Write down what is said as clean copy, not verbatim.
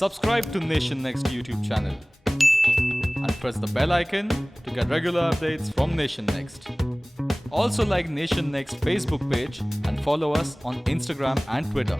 Subscribe to Nation Next YouTube channel and press the bell icon to get regular updates from Nation Next. Also like Nation Next Facebook page and follow us on Instagram and Twitter.